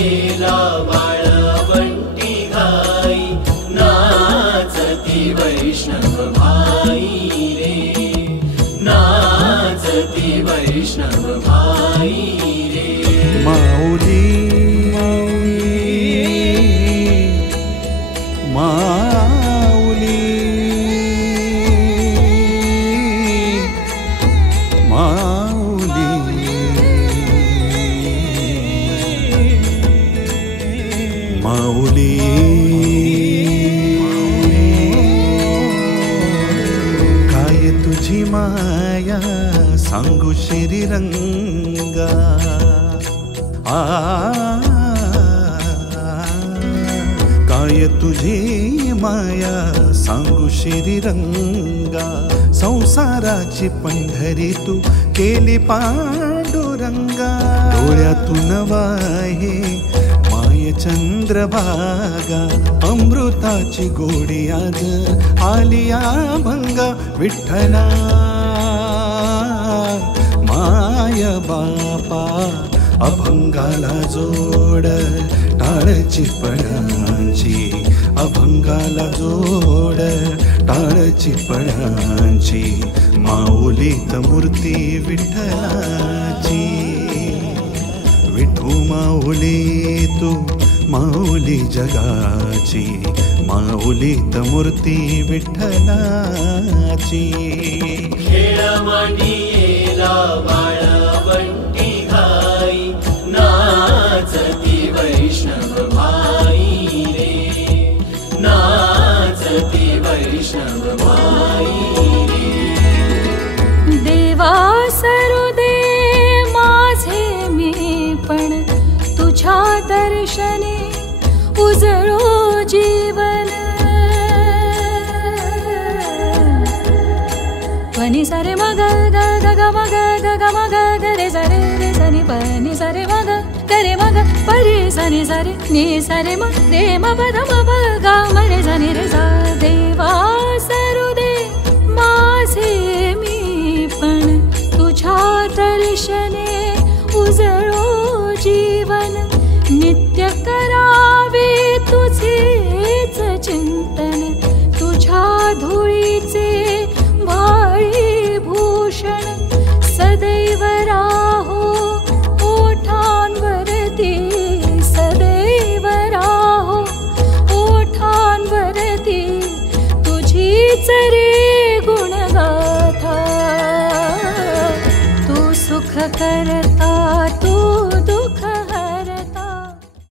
येला वाळवंटी घाई नाचती वैष्णव भाई रे नाचती वैष्णव भाई रे माऊली माऊली माऊली काय तुझी माया सांगू श्रीरंगा काय तुझी माया सांगू श्रीरंगा संसाराची पंढरी तू केली पांडुरंगा डोळ्यातून वाहे माय चंद्रभागा अमृताची गोडी आज आलिया भंगा विठ्ठला माय बापा अभंगाला जोड टाळची पणांची अभंगाला जोड टाळची पणांची माऊलीत मूर्ती विठ्ठलाची विठू माऊली तू माऊली जगाची माऊलीत मूर्ती विठ्ठलाची खेळ मांडियेला वाळवंटी घाई नाचती वैष्णव भाई रे नाचती वैष्णव भाई रे देवा सरू दे माझे मी पण तुझ्या दर्शने उजळो जीवन पनी सारे मग ग ग ग मग ग ग मग ग रे सारे रे सनी पनी सारे मग करे मग परी सनी सारे नी सारे मग रे म प ध म प ग म रे सनी रे सा देवा